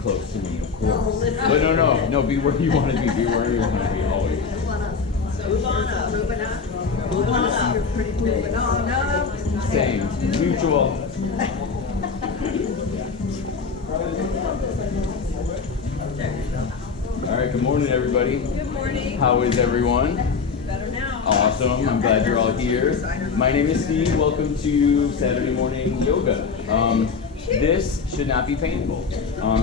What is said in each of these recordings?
close to me, of course. But no, be where you want to be. Be where you want to be always. Move on up. Moving up. Move on up. You're pretty big. Moving on up. Same. Mutual. All right, good morning, everybody. Good morning. How is everyone? Better now. Awesome. I'm glad you're all here. My name is Steve. Welcome to Saturday morning yoga. This should not be painful.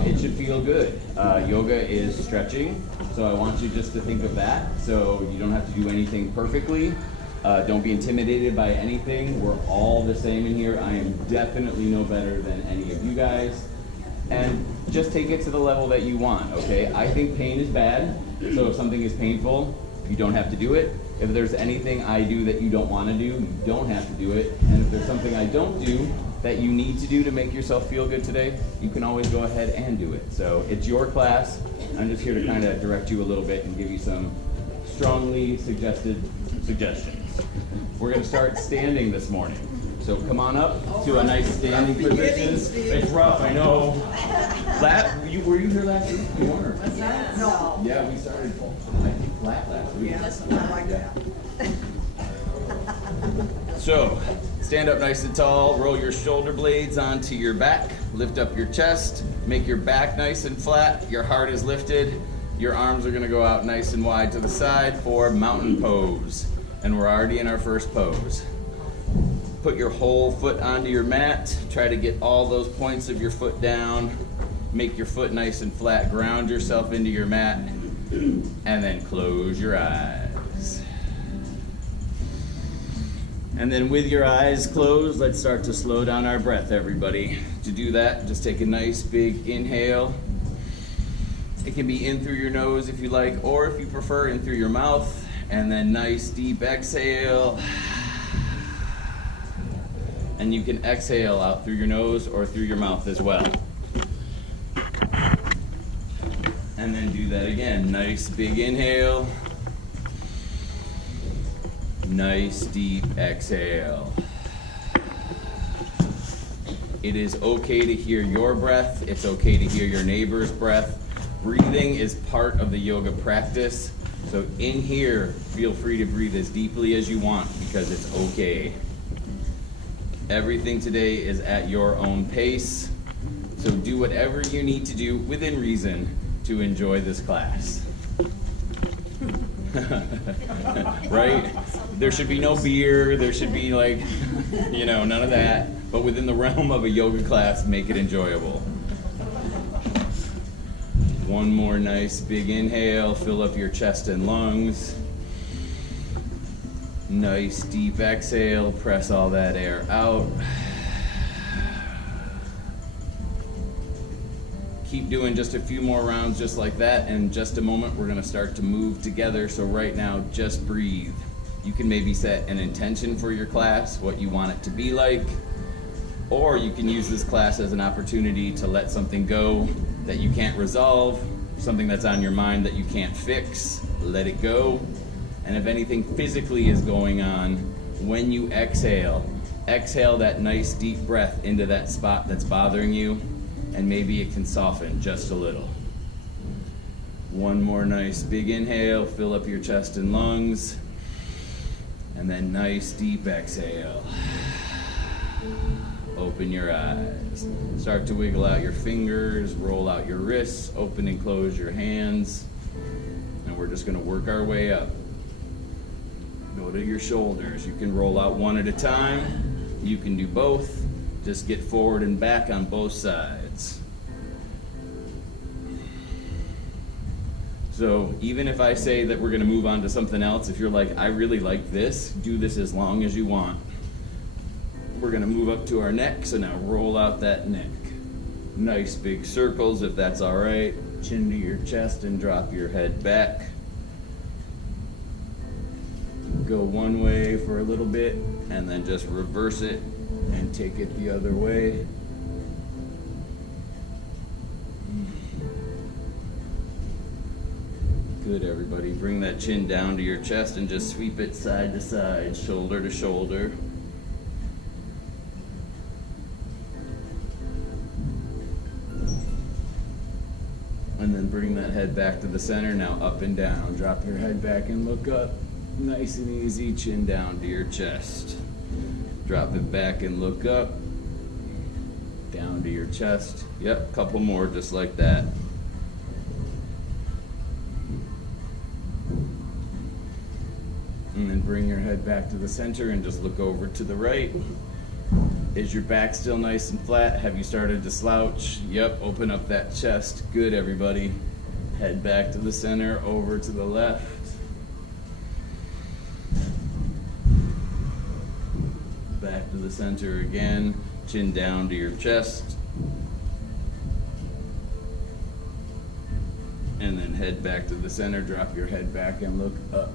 It should feel good. Yoga is stretching, so I want you just to think of that. So you don't have to do anything perfectly. Don't be intimidated by anything. We're all the same in here. I am definitely no better than any of you guys. And just take it to the level that you want, okay? I think pain is bad, so if something is painful, you don't have to do it. If there's anything I do that you don't want to do, you don't have to do it. And if there's something I don't do that you need to do to make yourself feel good today, you can always go ahead and do it. So it's your class. I'm just here to kind of direct you a little bit and give you some strongly suggested suggestions. We're going to start standing this morning. So come on up to a nice standing position. It's rough, I know. Were you here last week? You weren't. No. Yeah, we started, I think, flat last week. Yes, I like that. So, stand up nice and tall, roll your shoulder blades onto your back, lift up your chest, make your back nice and flat, your heart is lifted, your arms are gonna go out nice and wide to the side for mountain pose. And we're already in our first pose. Put your whole foot onto your mat, try to get all those points of your foot down, make your foot nice and flat, ground yourself into your mat, and then close your eyes. And then with your eyes closed, let's start to slow down our breath, everybody. To do that, just take a nice big inhale. It can be in through your nose if you like, or if you prefer, in through your mouth. And then nice deep exhale. And you can exhale out through your nose or through your mouth as well. And then do that again. Nice big inhale. Nice deep exhale. It is okay to hear your breath. It's okay to hear your neighbor's breath. Breathing is part of the yoga practice. So in here, feel free to breathe as deeply as you want because it's okay. Everything today is at your own pace. So do whatever you need to do within reason to enjoy this class. Right? There should be no beer, there should be like, none of that. But within the realm of a yoga class, make it enjoyable. One more nice big inhale, fill up your chest and lungs. Nice deep exhale, press all that air out. Keep doing just a few more rounds just like that, and in just a moment we're gonna start to move together, so right now just breathe. You can maybe set an intention for your class, what you want it to be like, or you can use this class as an opportunity to let something go that you can't resolve, something that's on your mind that you can't fix, let it go. And if anything physically is going on, when you exhale that nice deep breath into that spot that's bothering you, and maybe it can soften just a little. One more nice big inhale, fill up your chest and lungs, and then nice deep exhale. Open your eyes. Start to wiggle out your fingers, roll out your wrists, open and close your hands, and we're just gonna work our way up. Go to your shoulders. You can roll out one at a time. You can do both. Just get forward and back on both sides. So even if I say that we're going to move on to something else, if you're like, I really like this, do this as long as you want. We're going to move up to our neck, so now roll out that neck. Nice big circles if that's all right. Chin to your chest and drop your head back. Go one way for a little bit and then just reverse it and take it the other way. Good, everybody. Bring that chin down to your chest and just sweep it side to side, shoulder to shoulder. And then bring that head back to the center. Now up and down. Drop your head back and look up. Nice and easy. Chin down to your chest. Drop it back and look up. Down to your chest. Yep, couple more just like that. And then bring your head back to the center and just look over to the right. Is your back still nice and flat? Have you started to slouch? Yep, open up that chest. Good, everybody. Head back to the center, over to the left. Back to the center again. Chin down to your chest. And then head back to the center. Drop your head back and look up.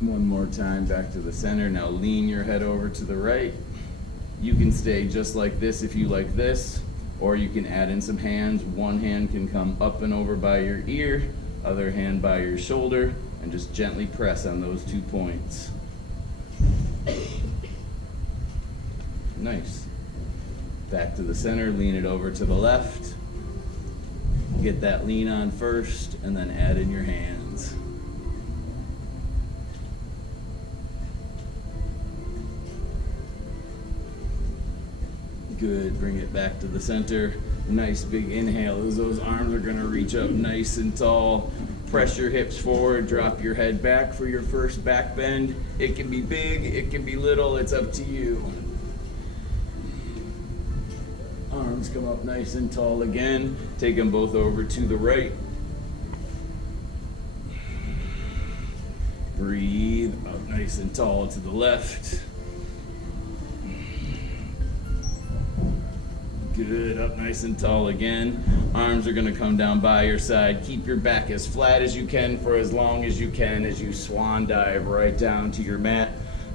One more time, back to the center. Now lean your head over to the right. You can stay just like this if you like this, or you can add in some hands. One hand can come up and over by your ear, other hand by your shoulder, and just gently press on those 2 points. Nice. Back to the center, lean it over to the left. Get that lean on first, and then add in your hands. Good, bring it back to the center. Nice big inhale as those arms are gonna reach up nice and tall. Press your hips forward, drop your head back for your first back bend. It can be big, it can be little, it's up to you. Arms come up nice and tall again. Take them both over to the right. Breathe up nice and tall to the left. Good, up nice and tall again. Arms are gonna come down by your side. Keep your back as flat as you can for as long as you can as you swan dive right down to your mat.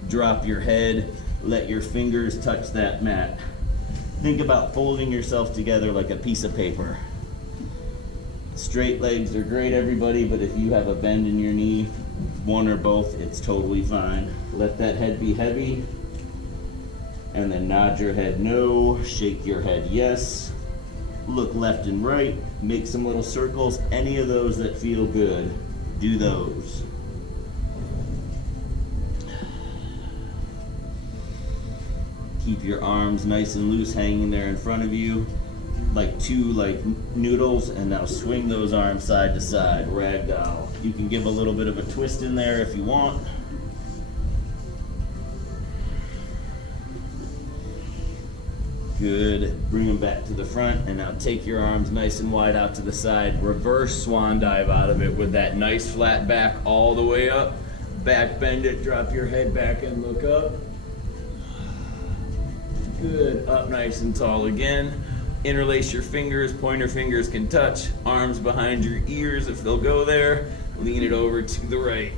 Drop your head, let your fingers touch that mat. Think about folding yourself together like a piece of paper. Straight legs are great, everybody, but if you have a bend in your knee, one or both, it's totally fine. Let that head be heavy. And then nod your head no, shake your head yes, look left and right, make some little circles, any of those that feel good, do those. Keep your arms nice and loose hanging there in front of you, like two noodles, and now swing those arms side to side, ragdoll. You can give a little bit of a twist in there if you want. Good, bring them back to the front, and now take your arms nice and wide out to the side. Reverse swan dive out of it with that nice flat back all the way up. Back bend it, drop your head back and look up. Good, up nice and tall again. Interlace your fingers, pointer fingers can touch. Arms behind your ears if they'll go there. Lean it over to the right.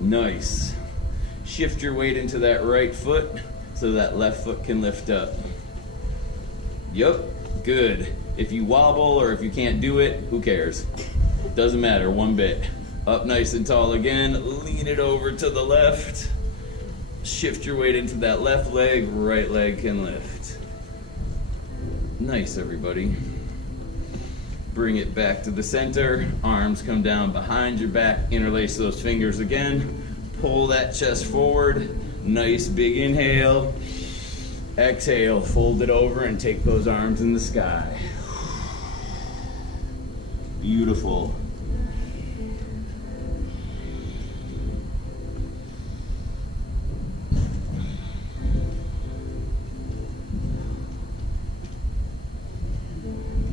Nice. Shift your weight into that right foot so that left foot can lift up. Yup, good. If you wobble or if you can't do it, who cares? Doesn't matter one bit. Up nice and tall again, lean it over to the left. Shift your weight into that left leg, right leg can lift. Nice, everybody. Bring it back to the center, arms come down behind your back, interlace those fingers again, pull that chest forward. Nice big inhale, exhale, fold it over and take those arms in the sky. Beautiful.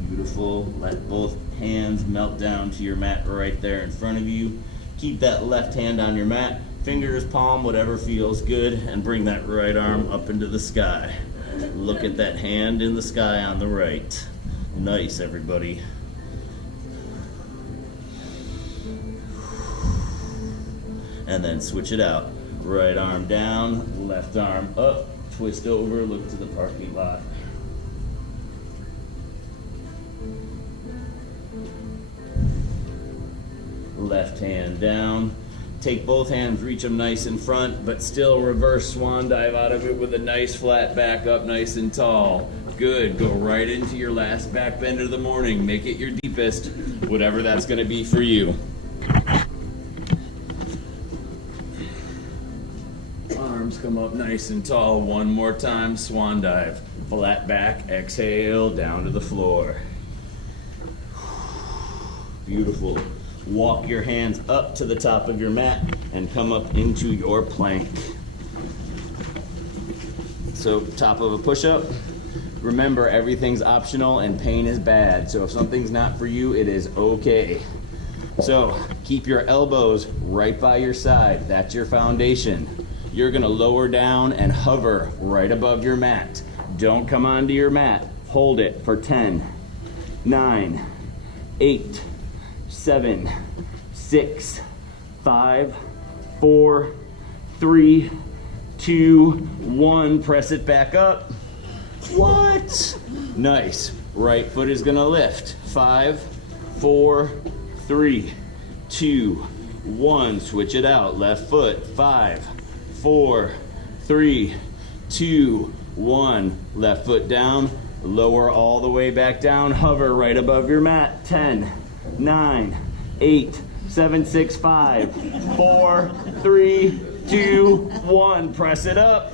Beautiful. Let both hands melt down to your mat right there in front of you. Keep that left hand on your mat. Fingers, palm, whatever feels good, and bring that right arm up into the sky. Look at that hand in the sky on the right. Nice, everybody. And then switch it out. Right arm down, left arm up, twist over, look to the parking lot. Left hand down. Take both hands, reach them nice in front, but still reverse swan dive out of it with a nice flat back up, nice and tall. Good, go right into your last back bend of the morning. Make it your deepest, whatever that's gonna be for you. Arms come up nice and tall. One more time, swan dive. Flat back, exhale, down to the floor. Beautiful. Walk your hands up to the top of your mat and come up into your plank. So, top of a push-up. Remember, everything's optional and pain is bad. So if something's not for you, it is okay. So, keep your elbows right by your side. That's your foundation. You're gonna lower down and hover right above your mat. Don't come onto your mat. Hold it for 10, 9, 8, 7, 6, 5, 4, 3, 2, 1. Press it back up. What? Nice. Right foot is gonna lift. 5, 4, 3, 2, 1. Switch it out. Left foot. 5, 4, 3, 2, 1. Left foot down. Lower all the way back down. Hover right above your mat. 10, 9, 8, 7, 6, 5, 4, 3, 2, 1. Press it up.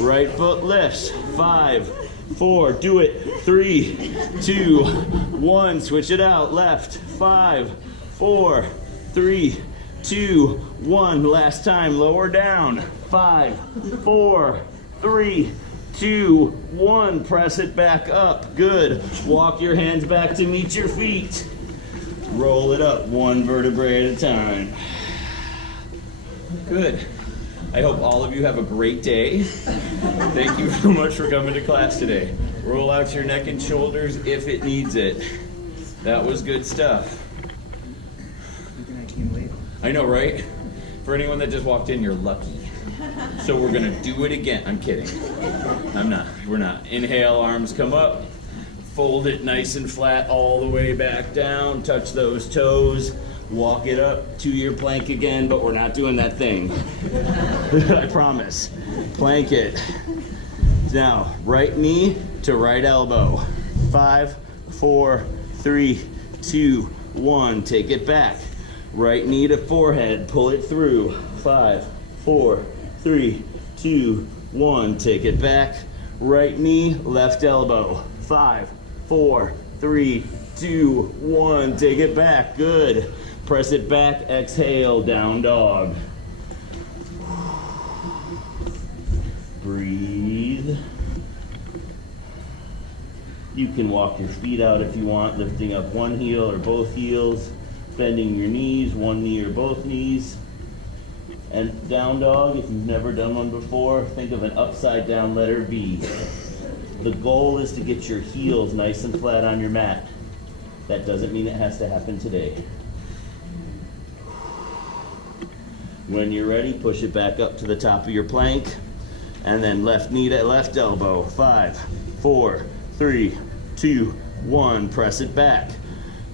Right foot lifts. 5, 4, do it. 3, 2, 1. Switch it out. Left. 5, 4, 3, 2, 1. Last time. Lower down. 5, 4, 3, 2, 1. Press it back up. Good. Walk your hands back to meet your feet. Roll it up one vertebrae at a time. Good. I hope all of you have a great day. Thank you so much for coming to class today. Roll out your neck and shoulders if it needs it. That was good stuff. I can't wait. I know, right? For anyone that just walked in, you're lucky. So we're gonna do it again. I'm kidding. I'm not. We're not. Inhale, arms come up. Fold it nice and flat all the way back down. Touch those toes. Walk it up to your plank again, but we're not doing that thing. I promise. Plank it. Now, right knee to right elbow. 5, 4, 3, 2, 1. Take it back. Right knee to forehead. Pull it through. 5, 4, 3, 2, 1. Take it back. Right knee, left elbow. 5, 4, 3, 2, 1. Take it back. Good. Press it back. Exhale. Down dog. Breathe. You can walk your feet out if you want, lifting up one heel or both heels, bending your knees, one knee or both knees. And down dog, if you've never done one before, think of an upside down letter V. The goal is to get your heels nice and flat on your mat. That doesn't mean it has to happen today. When you're ready, push it back up to the top of your plank, and then left knee to left elbow. 5, 4, 3, 2, 1. Press it back.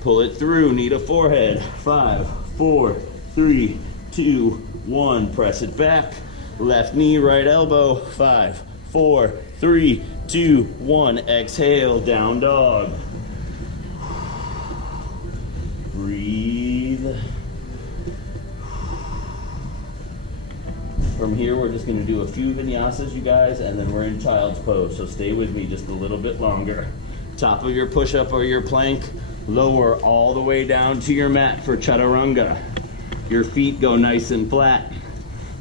Pull it through, knee to forehead. 5, 4, 3, 2, 1. Press it back. Left knee, right elbow. 5, 4, 3, 2, 1. Exhale, down dog. Breathe. From here, we're just going to do a few vinyasas, you guys, and then we're in child's pose. So stay with me just a little bit longer. Top of your push-up or your plank, lower all the way down to your mat for chaturanga. Your feet go nice and flat.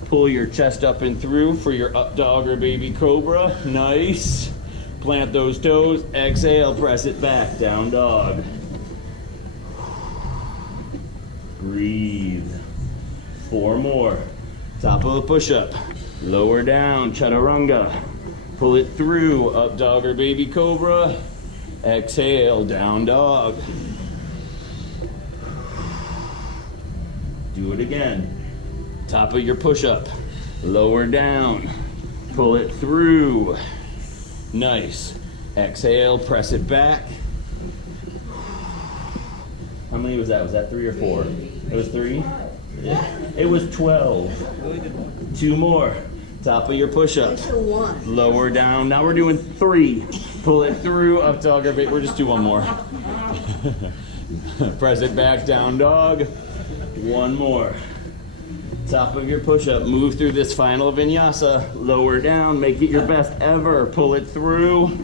Pull your chest up and through for your up dog or baby cobra. Nice. Plant those toes. Exhale, press it back. Down dog. Breathe. 4 more. Top of a push-up. Lower down, chaturanga. Pull it through, up dog or baby cobra. Exhale, down dog. Do it again. Top of your push-up. Lower down. Pull it through. Nice. Exhale, press it back. How many was that? Was that 3 or 4? It was 3? It was 12. 2 more. Top of your push-up. Lower down. Now we're doing 3. Pull it through, up dog or bait. We'll just do 1 more. Press it back, down dog. 1 more. Top of your push-up. Move through this final vinyasa. Lower down. Make it your best ever. Pull it through.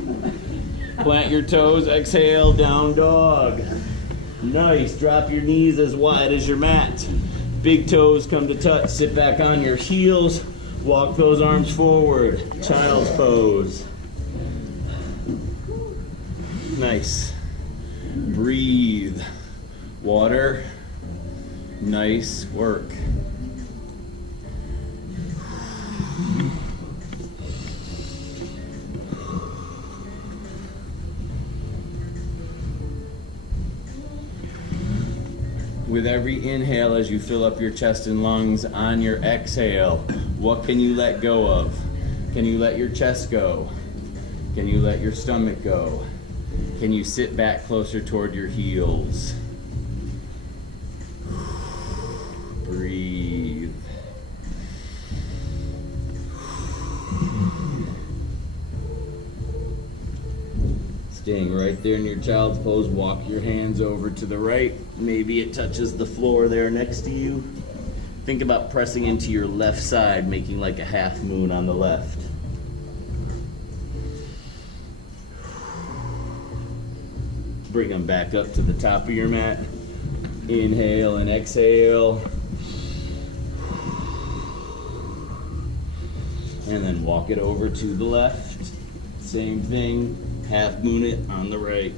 Plant your toes. Exhale, down dog. Nice. Drop your knees as wide as your mat. Big toes come to touch. Sit back on your heels. Walk those arms forward. Child's pose. Nice. Breathe. Water. Nice work. With every inhale, as you fill up your chest and lungs, on your exhale, what can you let go of? Can you let your chest go? Can you let your stomach go? Can you sit back closer toward your heels? Breathe. Staying right there in your child's pose, walk your hands over to the right. Maybe it touches the floor there next to you. Think about pressing into your left side, making like a half moon on the left. Bring them back up to the top of your mat. Inhale and exhale. And then walk it over to the left. Same thing. Half moon it on the right.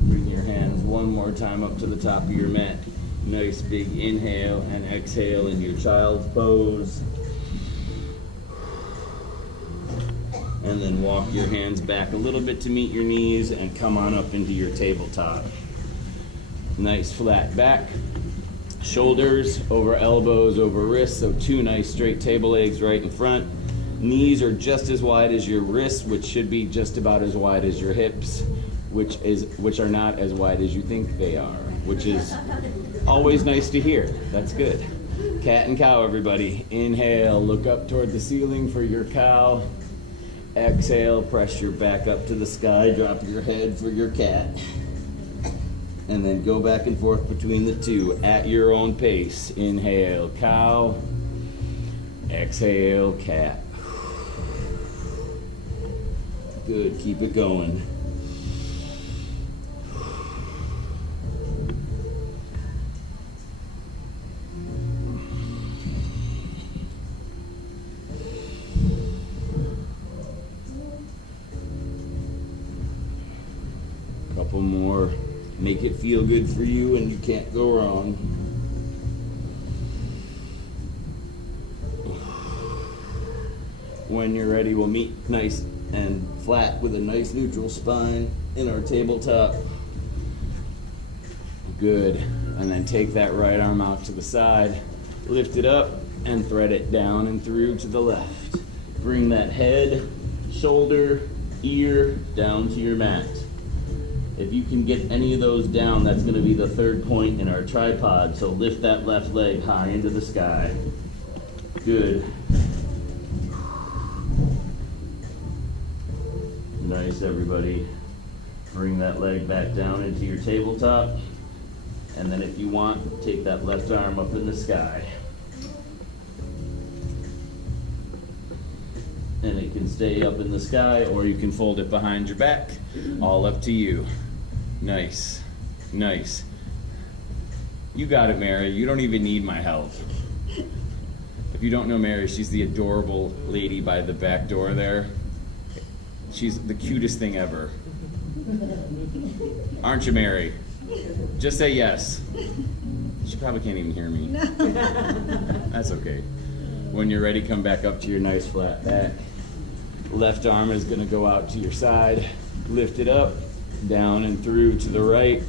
Bring your hands one more time up to the top of your mat. Nice big inhale and exhale in your child's pose. And then walk your hands back a little bit to meet your knees and come on up into your tabletop. Nice flat back. Shoulders over elbows, over wrists, so 2 nice straight table legs right in front. Knees are just as wide as your wrists, which should be just about as wide as your hips, which are not as wide as you think they are, which is always nice to hear. That's good. Cat and cow, everybody. Inhale, look up toward the ceiling for your cow. Exhale, press your back up to the sky, drop your head for your cat. And then go back and forth between the 2 at your own pace. Inhale, cow. Exhale, cat. Good, keep it going. Couple more. Make it feel good for you and you can't go wrong. When you're ready, we'll meet nice and flat with a nice neutral spine in our tabletop. Good. And then take that right arm out to the side, lift it up and thread it down and through to the left. Bring that head, shoulder, ear down to your mat. If you can get any of those down, that's going to be the 3rd point in our tripod. So lift that left leg high into the sky. Good. Nice, everybody. Bring that leg back down into your tabletop. And then if you want, take that left arm up in the sky. And it can stay up in the sky, or you can fold it behind your back. All up to you. Nice. Nice. You got it, Mary. You don't even need my help. If you don't know Mary, she's the adorable lady by the back door there. She's the cutest thing ever. Aren't you, Mary? Just say yes. She probably can't even hear me. That's okay. When you're ready, come back up to your nice flat back. Left arm is going to go out to your side. Lift it up, down and through to the right.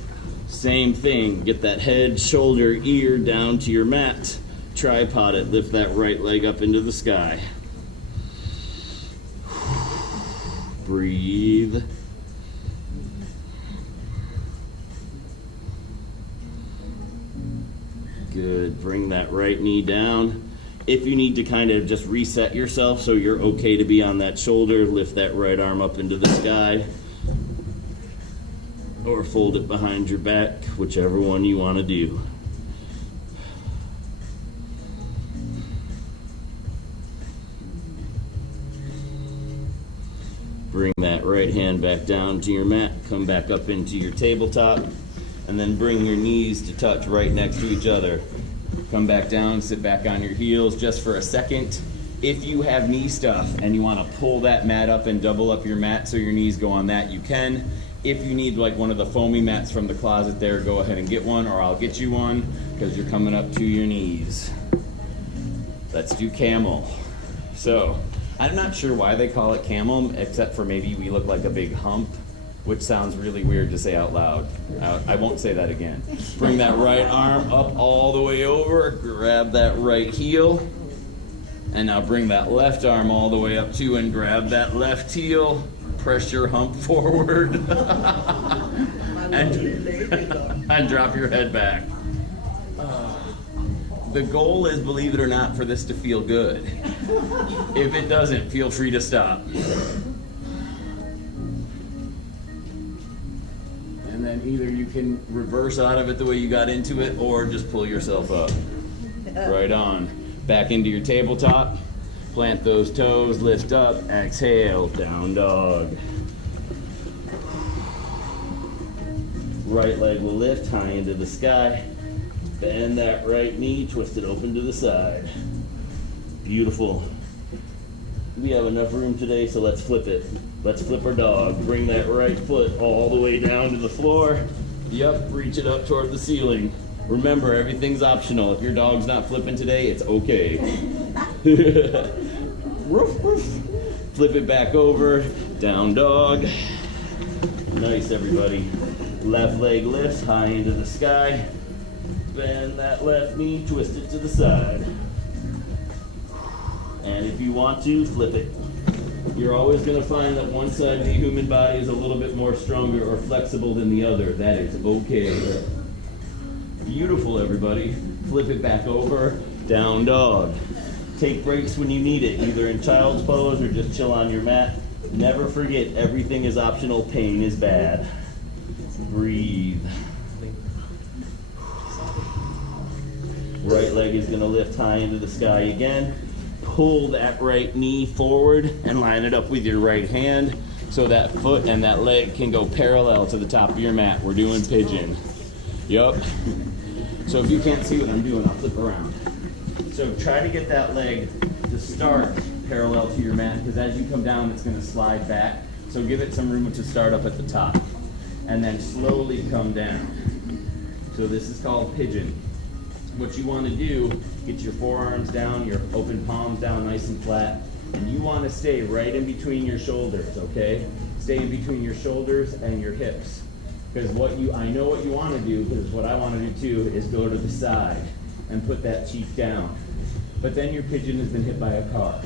Same thing. Get that head, shoulder, ear down to your mat. tripod it, lift that right leg up into the sky. Breathe. Good. Bring that right knee down. If you need to kind of just reset yourself so you're okay to be on that shoulder, lift that right arm up into the sky. Or fold it behind your back, whichever one you want to do. Bring that right hand back down to your mat, come back up into your tabletop, and then bring your knees to touch right next to each other. Come back down, sit back on your heels just for a second. If you have knee stuff and you want to pull that mat up and double up your mat so your knees go on that, you can. If you need like one of the foamy mats from the closet there, go ahead and get one, or I'll get you one because you're coming up to your knees. Let's do camel. So, I'm not sure why they call it camel, except for maybe we look like a big hump, which sounds really weird to say out loud. I won't say that again. Bring that right arm up all the way over, grab that right heel, and now bring that left arm all the way up too and grab that left heel. Press your hump forward and drop your head back. The goal is, believe it or not, for this to feel good. If it doesn't, feel free to stop. And then either you can reverse out of it the way you got into it, or just pull yourself up. Right on. Back into your tabletop. Plant those toes, lift up, exhale, down dog. Right leg will lift high into the sky. Bend that right knee, twist it open to the side. Beautiful. We have enough room today, so let's flip it. Let's flip our dog. Bring that right foot all the way down to the floor. Yep, reach it up toward the ceiling. Remember, everything's optional. If your dog's not flipping today, it's okay. Roof, roof. Flip it back over, down dog. Nice, everybody. Left leg lifts high into the sky. Bend that left knee, twist it to the side. And if you want to, flip it. You're always going to find that one side of the human body is a little bit more stronger or flexible than the other. That is okay. Beautiful, everybody. Flip it back over, down dog. Take breaks when you need it, either in child's pose or just chill on your mat. Never forget, everything is optional, pain is bad. Breathe. Right leg is going to lift high into the sky again. Pull that right knee forward and line it up with your right hand so that foot and that leg can go parallel to the top of your mat. We're doing pigeon. Yup. So if you can't see what I'm doing, I'll flip around. So try to get that leg to start parallel to your mat, because as you come down, it's going to slide back. So give it some room to start up at the top. And then slowly come down. So this is called pigeon. What you want to do, get your forearms down, your open palms down nice and flat. And you want to stay right in between your shoulders, okay? Stay in between your shoulders and your hips. Because I know what you want to do, because what I want to do too is go to the side and put that cheek down. But then your pigeon has been hit by a car.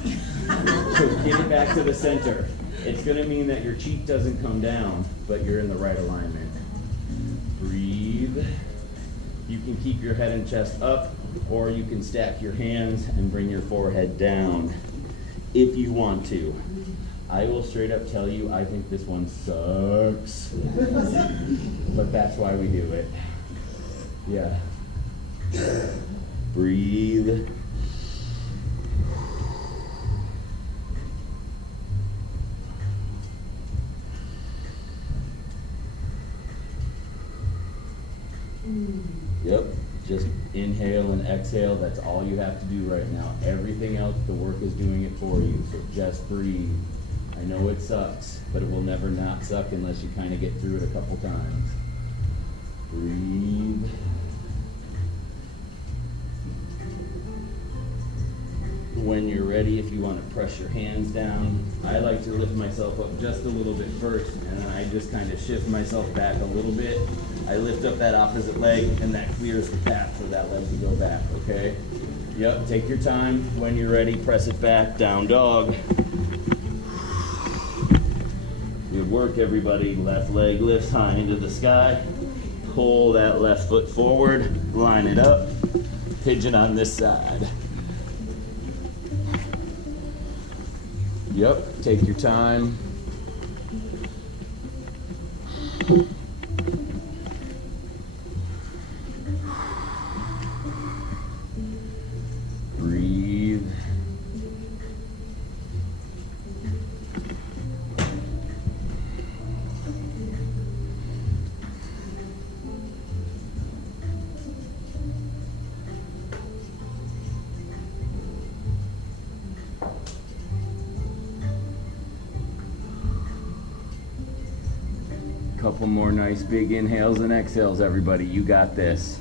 So get it back to the center. It's going to mean that your cheek doesn't come down, but you're in the right alignment. Breathe. You can keep your head and chest up, or you can stack your hands and bring your forehead down if you want to. I will straight up tell you, I think this one sucks. But that's why we do it. Yeah. Breathe. Yep, just inhale and exhale. That's all you have to do right now. Everything else, the work is doing it for you. So just breathe. I know it sucks, but it will never not suck unless you kind of get through it a couple times. Breathe. When you're ready, if you want to press your hands down, I like to lift myself up just a little bit first, and then I just kind of shift myself back a little bit. I lift up that opposite leg, and that clears the path for that leg to go back, okay? Yep, take your time. When you're ready, press it back, down dog. Good work, everybody. Left leg lifts high into the sky. Pull that left foot forward, line it up, pigeon on this side. Yep, take your time. Breathe. Couple more nice big inhales and exhales, everybody. You got this.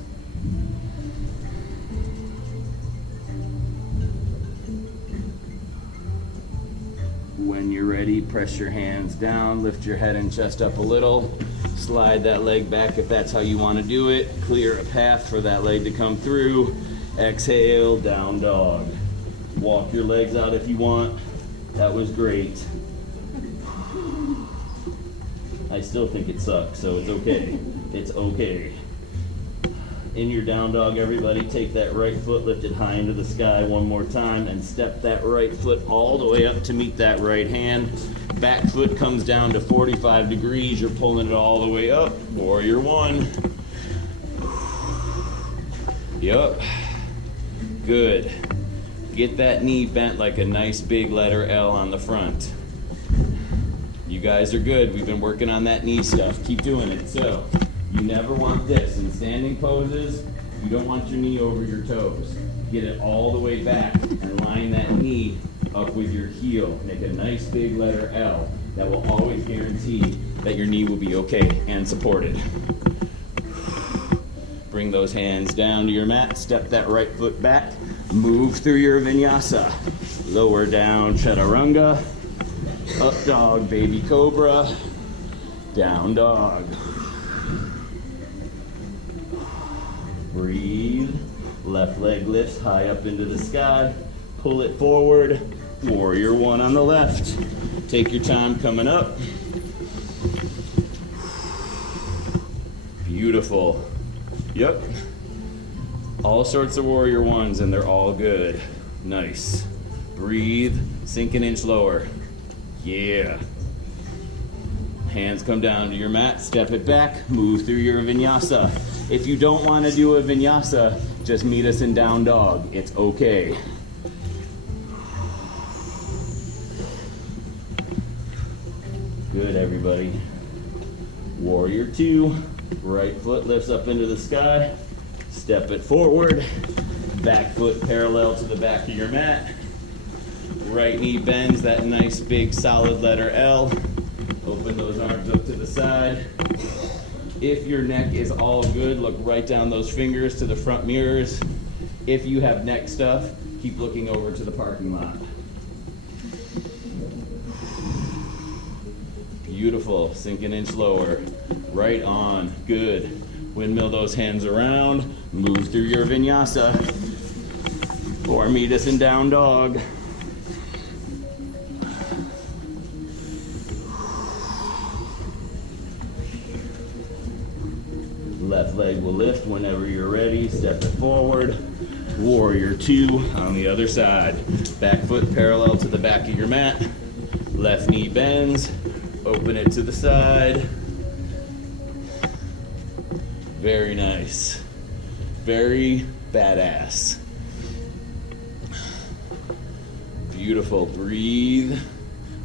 When you're ready, press your hands down, lift your head and chest up a little, slide that leg back if that's how you want to do it, clear a path for that leg to come through. Exhale, down dog. Walk your legs out if you want. That was great. I still think it sucks, so it's okay. It's okay. In your down dog, everybody, take that right foot, lift it high into the sky one more time, and step that right foot all the way up to meet that right hand. Back foot comes down to 45 degrees. You're pulling it all the way up. Warrior one. Yup. Good. Get that knee bent like a nice big letter L on the front. You guys are good. We've been working on that knee stuff. Keep doing it. So, you never want this. In standing poses, you don't want your knee over your toes. Get it all the way back and line that knee up with your heel. Make a nice big letter L. That will always guarantee that your knee will be okay and supported. Bring those hands down to your mat. Step that right foot back. Move through your vinyasa. Lower down chaturanga. Up dog, baby cobra. Down dog. Breathe. Left leg lifts high up into the sky. Pull it forward. Warrior one on the left. Take your time coming up. Beautiful. Yep. All sorts of warrior ones and they're all good. Nice. Breathe. Sink an inch lower. Yeah. Hands come down to your mat, step it back, move through your vinyasa. If you don't want to do a vinyasa, just meet us in down dog. It's okay. Good, everybody. Warrior two. Right foot lifts up into the sky. Step it forward. Back foot parallel to the back of your mat. Right knee bends, that nice big solid letter L. Open those arms up to the side. If your neck is all good, look right down those fingers to the front mirrors. If you have neck stuff, keep looking over to the parking lot. Beautiful, sink an inch lower. Right on, good. Windmill those hands around, move through your vinyasa. Or meet us in down dog. Left leg will lift whenever you're ready. Step it forward. Warrior two on the other side. Back foot parallel to the back of your mat. Left knee bends. Open it to the side. Very nice. Very badass. Beautiful. Breathe.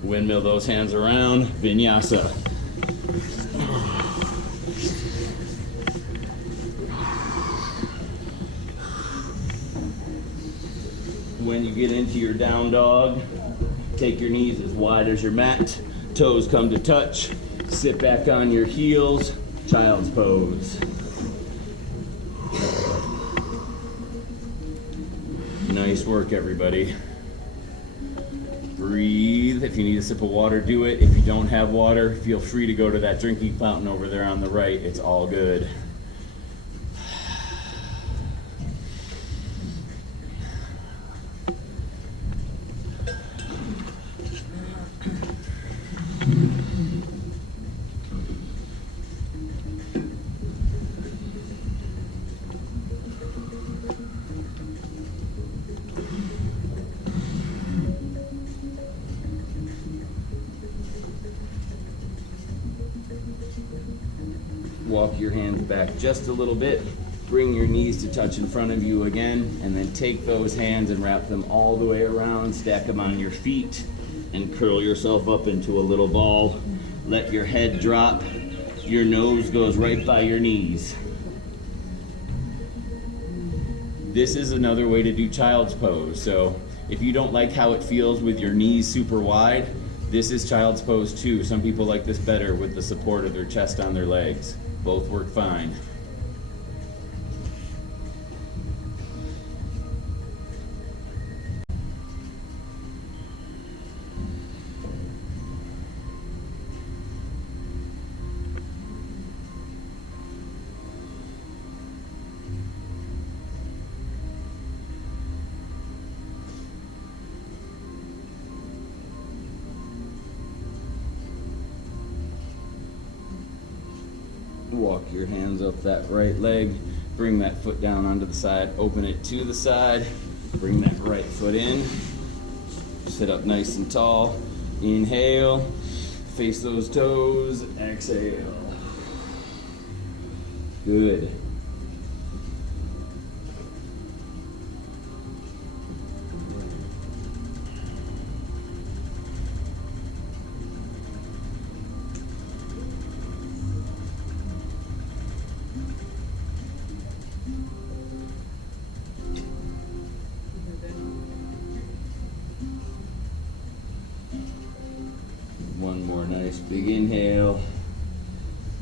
Windmill those hands around. Vinyasa. When you get into your down dog, take your knees as wide as your mat. Toes come to touch. Sit back on your heels. Child's pose. Nice work, everybody. Breathe. If you need a sip of water, do it. If you don't have water, feel free to go to that drinking fountain over there on the right. It's all good. walk your hands back just a little bit. Bring your knees to touch in front of you again, and then take those hands and wrap them all the way around, stack them on your feet, and curl yourself up into a little ball. Let your head drop. Your nose goes right by your knees. This is another way to do child's pose. So if you don't like how it feels with your knees super wide, this is child's pose too. Some people like this better with the support of their chest on their legs. Both work fine. Walk your hands up that right leg, bring that foot down onto the side, open it to the side, bring that right foot in, sit up nice and tall, inhale, face those toes, exhale. Good. One more nice big inhale.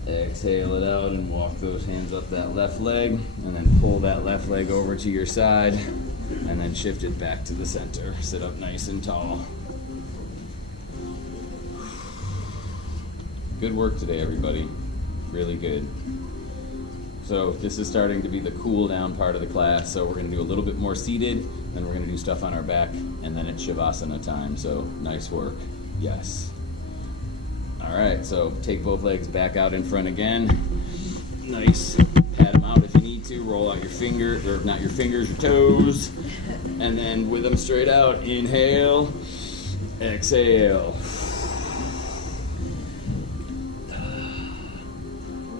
Exhale it out and walk those hands up that left leg, and then pull that left leg over to your side, and then shift it back to the center. Sit up nice and tall. Good work today, everybody. Really good. So this is starting to be the cool down part of the class. So we're going to do a little bit more seated, then we're going to do stuff on our back, and then it's Shavasana time. So nice work. Yes. All right, so take both legs back out in front again. Nice. Pat them out if you need to. Roll out your fingers, or not your fingers, your toes. And then with them straight out, inhale, exhale.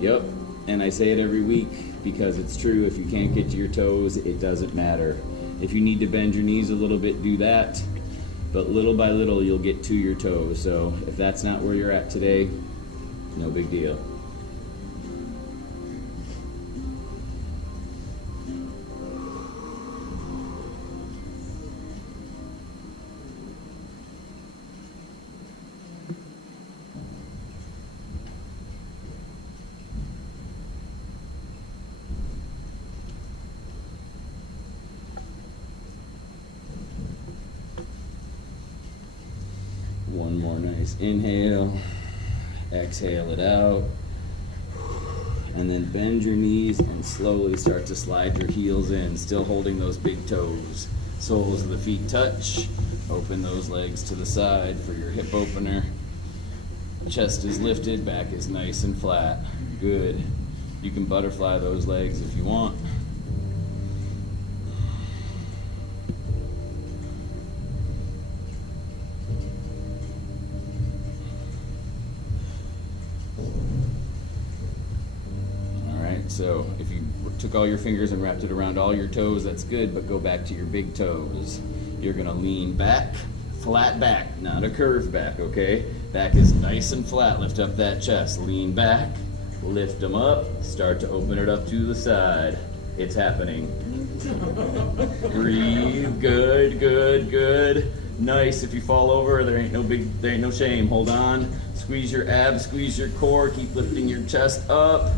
Yep, and I say it every week because it's true. If you can't get to your toes, it doesn't matter. If you need to bend your knees a little bit, do that. But little by little, you'll get to your toes. So if that's not where you're at today, no big deal. One more nice inhale, exhale it out, and then bend your knees and slowly start to slide your heels in, still holding those big toes. Soles of the feet touch, open those legs to the side for your hip opener. Chest is lifted, back is nice and flat. Good. You can butterfly those legs if you want. So if you took all your fingers and wrapped it around all your toes, that's good, but go back to your big toes. You're gonna lean back, flat back, not a curved back, okay? Back is nice and flat, lift up that chest. Lean back, lift them up, start to open it up to the side. It's happening. Breathe, good, good, good. Nice, if you fall over, there ain't no shame. Hold on, squeeze your abs, squeeze your core, keep lifting your chest up.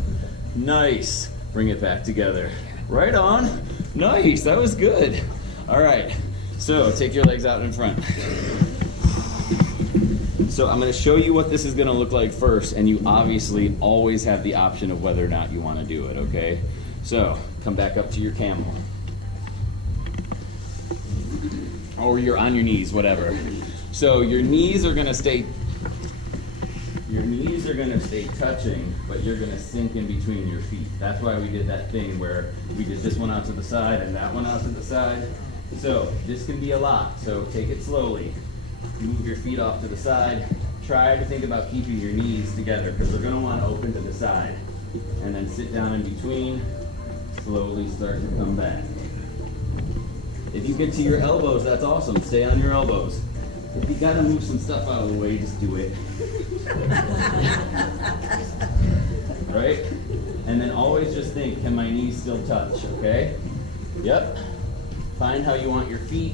Nice. Bring it back together. Right on. Nice. That was good. All right. So take your legs out in front. So I'm going to show you what this is going to look like first, and you obviously always have the option of whether or not you want to do it, okay? So come back up to your camel. Or you're on your knees, whatever. So your knees are going to stay touching, but you're going to sink in between your feet. That's why we did that thing where we did this one out to the side and that one out to the side. So this can be a lot, so take it slowly. Move your feet off to the side. Try to think about keeping your knees together because we're going to want to open to the side. and then sit down in between, slowly start to come back. If you get to your elbows, that's awesome. Stay on your elbows. If you gotta move some stuff out of the way, just do it. Right? And then always just think, can my knees still touch, okay? Yep. Find how you want your feet.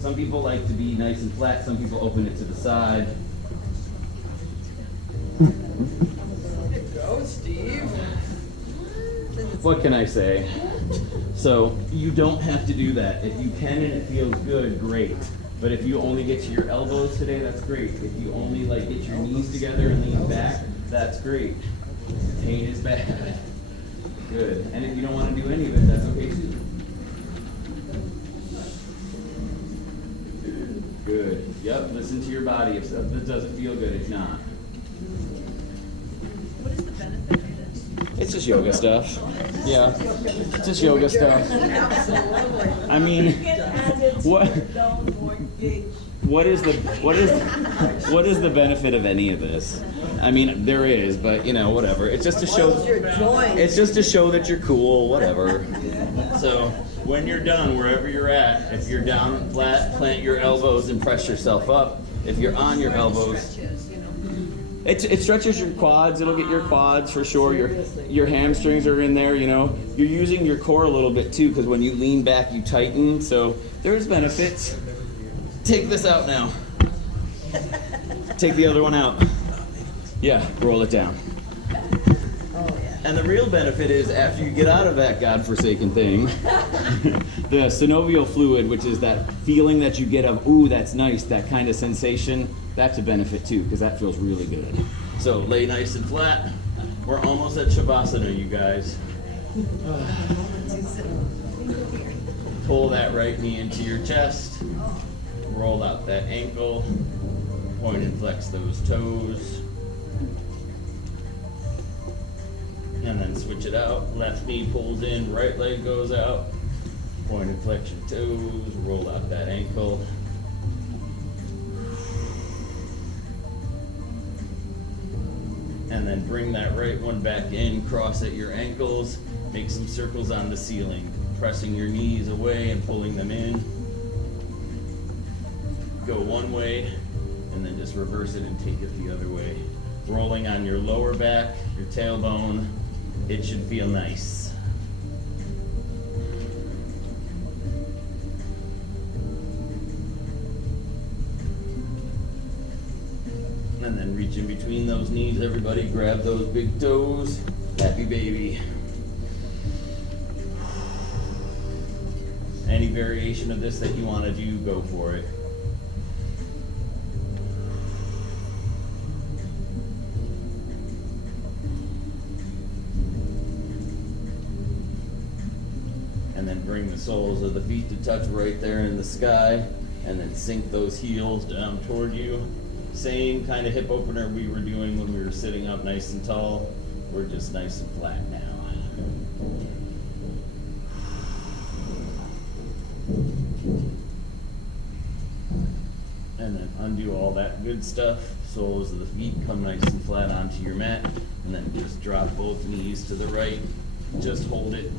Some people like to be nice and flat, some people open it to the side. Go, Steve. What can I say? So, you don't have to do that. If you can and it feels good, great. But if you only get to your elbows today, that's great. If you only like get your knees together and lean back, that's great. Pain is bad. Good. And if you don't want to do any of it, that's okay too. Good. Yep, listen to your body if it doesn't feel good, it's not. What is the benefit of this? It's just yoga stuff. Yeah. It's just yoga stuff. Absolutely. I mean, what is the benefit of any of this? I mean, there is, but you know, whatever. It's just to show it's just to show that you're cool, whatever. So, when you're done, wherever you're at, if you're down flat, plant your elbows and press yourself up. If you're on your elbows, it stretches your quads. It'll get your quads for sure. Your hamstrings are in there, you know. You're using your core a little bit too, because when you lean back, you tighten. So there's benefits. Take this out now. Take the other one out. Yeah, roll it down. And the real benefit is after you get out of that godforsaken thing, the synovial fluid, which is that feeling that you get of, ooh, that's nice, that kind of sensation, that's a benefit too, because that feels really good. So lay nice and flat. We're almost at Shavasana, you guys. Pull that right knee into your chest. Roll out that ankle. Point and flex those toes. And then switch it out. Left knee pulls in, right leg goes out. Point and flex your toes, roll out that ankle. And then bring that right one back in, cross at your ankles, make some circles on the ceiling, pressing your knees away and pulling them in. Go one way, and then just reverse it and take it the other way. Rolling on your lower back, your tailbone. It should feel nice. And then reach in between those knees, everybody. Grab those big toes. Happy baby. Any variation of this that you want to do, go for it. And then bring the soles of the feet to touch right there in the sky, and then sink those heels down toward you. Same kind of hip opener we were doing when we were sitting up nice and tall. We're just nice and flat now. And then undo all that good stuff. Soles of the feet come nice and flat onto your mat, and then just drop both knees to the right. Just hold it.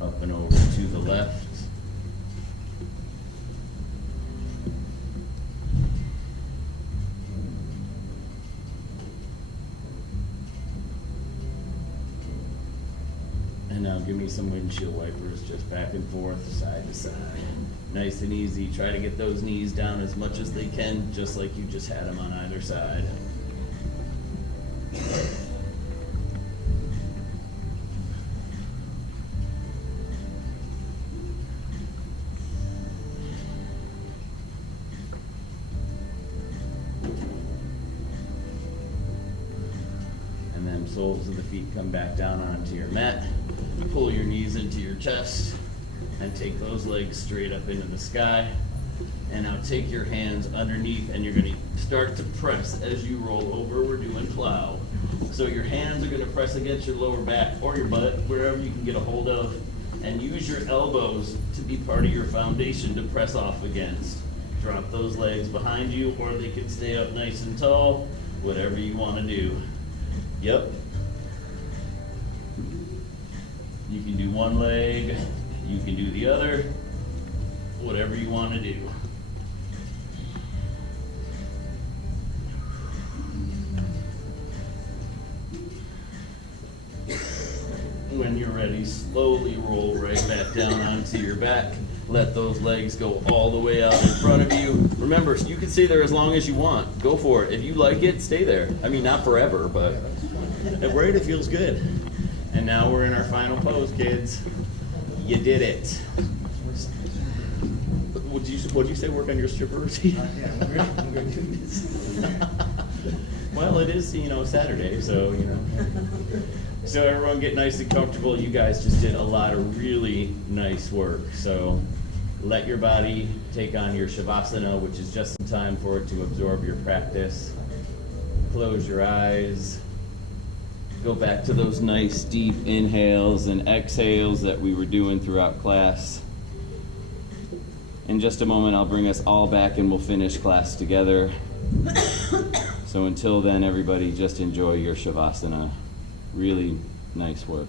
Up and over to the left. And now give me some windshield wipers, just back and forth, side to side. Nice and easy. Try to get those knees down as much as they can, just like you just had them on either side. And then soles of the feet come back down onto your mat. Pull your knees into your chest and take those legs straight up into the sky. And now take your hands underneath, and you're going to start to press as you roll over. We're doing plow. So your hands are going to press against your lower back or your butt, wherever you can get a hold of. And use your elbows to be part of your foundation to press off against. Drop those legs behind you, or they can stay up nice and tall, whatever you want to do. Yep. You can do one leg, you can do the other, whatever you want to do. When you're ready, slowly roll right back down onto your back. Let those legs go all the way out in front of you. Remember, you can stay there as long as you want. Go for it. If you like it, stay there. I mean, not forever, but right, it feels good. And now we're in our final pose, kids. You did it. Would you say work on your stripper routine? Yeah, I'm going to do this. Well, it is, Saturday, so, So everyone get nice and comfortable. You guys just did a lot of really nice work. So let your body take on your Shavasana, which is just in time for it to absorb your practice. Close your eyes. Go back to those nice deep inhales and exhales that we were doing throughout class. In just a moment, I'll bring us all back and we'll finish class together. So until then, everybody, just enjoy your Shavasana. Really nice work.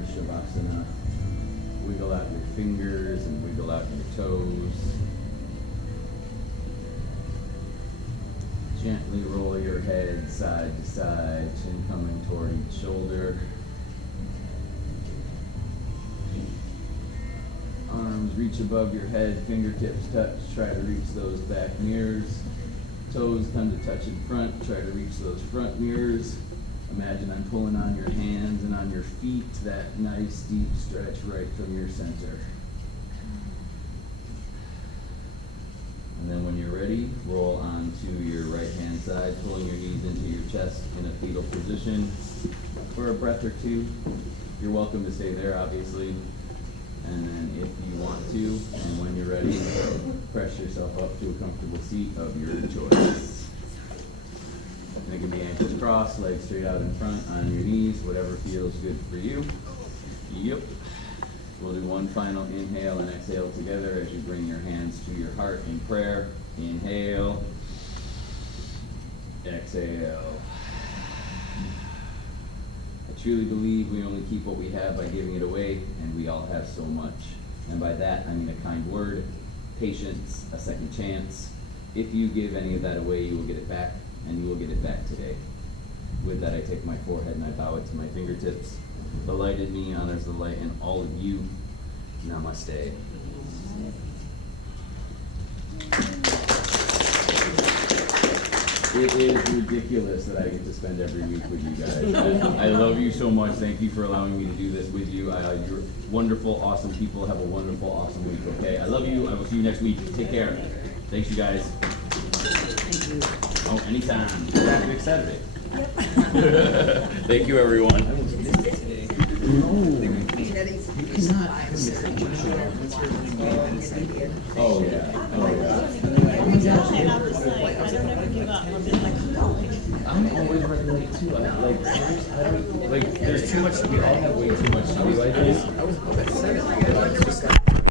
Shavasana. Wiggle out your fingers and wiggle out your toes. Gently roll your head side to side, chin coming toward each shoulder. Arms reach above your head, fingertips touch, try to reach those back mirrors. Toes come to touch in front, try to reach those front mirrors. Imagine I'm pulling on your hands and on your feet, that nice deep stretch right from your center. And then when you're ready, roll onto your right hand side, pulling your knees into your chest in a fetal position for a breath or two. You're welcome to stay there, obviously. And then if you want to, and when you're ready, press yourself up to a comfortable seat of your choice. And it can be ankles crossed, legs straight out in front, on your knees, whatever feels good for you. Yep. We'll do one final inhale and exhale together as you bring your hands to your heart in prayer. Inhale. Exhale. I truly believe we only keep what we have by giving it away, and we all have so much. And by that, I mean a kind word, patience, a second chance. If you give any of that away, you will get it back, and you will get it back today. With that, I take my forehead and I bow it to my fingertips. The light in me honors the light in all of you. Namaste. It is ridiculous that I get to spend every week with you guys. I love you so much. Thank you for allowing me to do this with you. You're wonderful, awesome people. Have a wonderful, awesome week, okay? I love you. I will see you next week. Take care. Thanks, you guys. Thank you. Oh, anytime. Back next Saturday. Thank you, everyone. Oh, yeah. Oh, yeah. And I'm just like, I don't ever give up. I'm just like, oh. I'm always running late too. I don't like. There's too much. We all have way too much to do. I think.